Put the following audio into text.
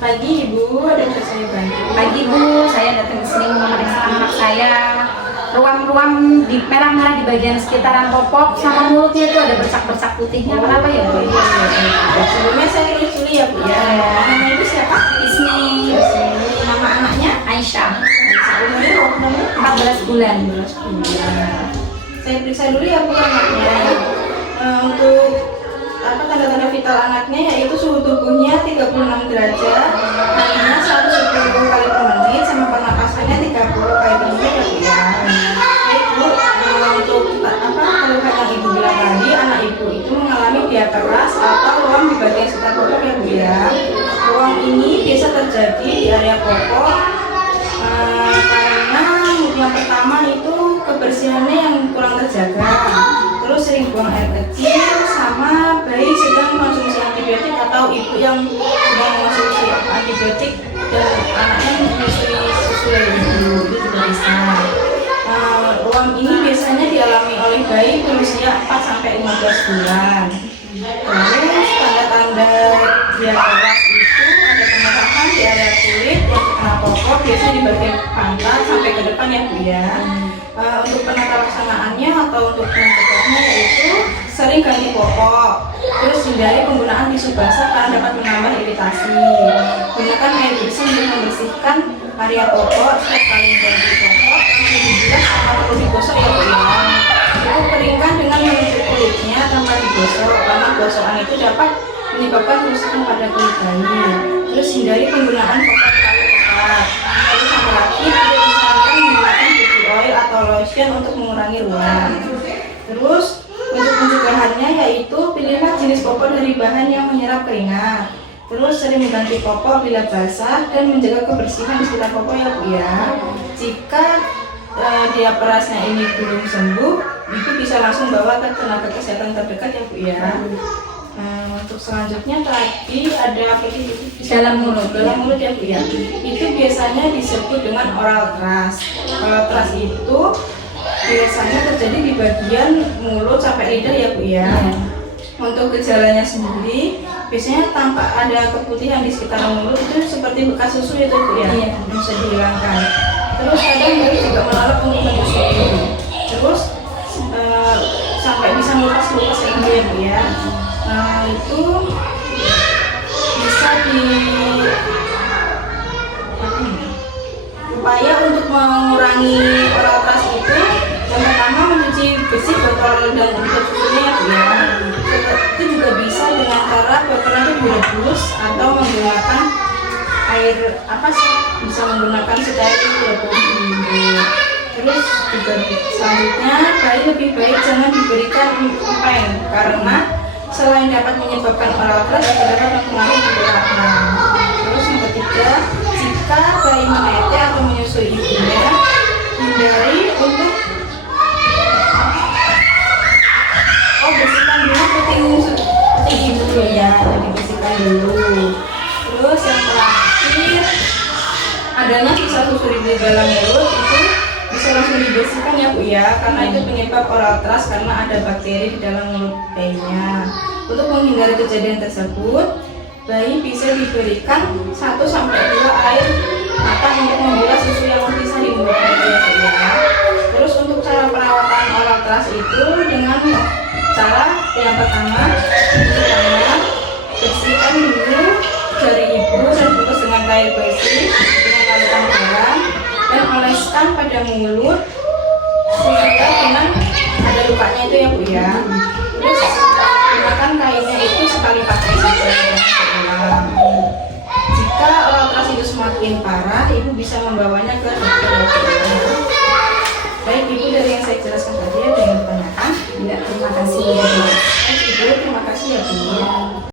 pagi Ibu, ada yang bisa saya bantu? Pagi Bu, saya datang ke sini mau memeriksa anak saya. Ruam-ruam di merah-merah di bagian sekitaran popok sama mulutnya itu ada bercak-bercak putihnya. Kenapa ya Bu? Sebelumnya saya tulis dulu ya Bu ya. Nama Ibu siapa? Ismi Nama anaknya? Aisyah, Umurnya 14 bulan. 14 bulan. Saya periksa dulu ya Bu anaknya. Untuk tanda-tanda vital anaknya yaitu suhu tubuhnya 36 derajat, nadinya 110 kali per menit, sama pernapasannya 30 kali per menit ya Bu ya. Baik Bu, untuk keluhan yang Ibu bilang tadi, anak Ibu itu mengalami biak keras atau ruam di bagian sekitar popok ya Bu ya. Ruam ini biasa terjadi di area popok karena yang pertama itu kebersihannya yang kurang terjaga, terus sering buang air kecil, sama bayi sedang mengonsumsi antibiotik atau ibu yang sedang mengonsumsi antibiotik dan anaknya menyusui susu dari ibu, itu juga bisa. Ruam ini biasanya dialami oleh bayi berusia 4-15 bulan. Terus tanda-tanda biak keras itu ada pemerahan di area kulit yang terkena popok, biasanya di bagian pantat sampai ke depan ya Bu ya. Untuk penata laksanaannya atau untuk mencegahnya yaitu sering ganti popok, terus hindari penggunaan tisu basah karena dapat menambah iritasi. Gunakan air bersih untuk membersihkan area popok. Setiap kali ganti popok perlu dibilas sama perlu digosok ya Bu ya. Cukup keringkan dengan menutup kulitnya tanpa digosok karena gosokan itu dapat menyebabkan kerusakan pada kulit bayi. Terus hindari penggunaan popok terlalu tepat. Terus sama lagi tidak disarankan menggunakan baby oil atau lotion untuk mengurangi ruam. Terus untuk pencegahannya yaitu pilihlah jenis popok dari bahan yang menyerap keringat. Terus sering mengganti popok bila basah dan menjaga kebersihan di sekitar popok ya Bu ya. Jika diaperasnya ini belum sembuh, itu bisa langsung bawa ke tenaga kesehatan terdekat ya Bu ya. Untuk selanjutnya tadi ada apa sih? Dalam mulut ya Bu ya. Itu biasanya disebut dengan oral thrush. Oral thrush itu biasanya terjadi di bagian mulut sampai lidah ya Bu ya. Untuk gejalanya sendiri biasanya tampak ada keputihan di sekitar mulut, itu seperti bekas susu itu Bu ya. Bisa dihilangkan. Terus kadang bayi juga menolak untuk menyusui. Terus sampai bisa melupas itu ya Bu ya. Itu bisa upaya untuk mengurangi oral thrush itu yang pertama mencuci bersih botol dan tutup susunya ya Bu ya. Itu juga bisa dengan cara botolnya itu direbus atau menggunakan air bisa menggunakan steril 20 ml. Terus juga selanjutnya bayi lebih baik jangan diberikan empeng karena selain dapat menyebabkan oral thrush juga dapat mempengaruhi pergerakan. Terus yang ketiga, jika bayi menetes atau menyusui ibunya, hindari untuk bersihkan dulu puting ibu ya, jadi bersihkan dulu. Terus yang terakhir, adanya sisa susu di dalam mulut itu bisa langsung dibersihkan ya Bu ya, karena itu penyebab oral thrush karena ada bakteri di dalam mulut bayinya. Untuk menghindari kejadian tersebut, bayi bisa diberikan 1-2 air mata untuk membilas susu yang tersisa di mulut bayi ya. Terus untuk cara perawatan oral thrush itu dengan cara yang pertama, cuci tangan, bersihkan dulu jari ibu dan bungkus dengan air bersih dengan larutan garam dan oleskan pada mulut sehingga dengan ada lukanya itu ya Bu ya. Terus gunakan kainnya itu sekali pakai saja dan berulang. Jika oral thrush itu semakin parah, ibu bisa membawanya ke dokter. Baik Ibu, dari yang saya jelaskan tadi ada yang ditanyakan? Tidak, terima kasih. Terima kasih ya Bu.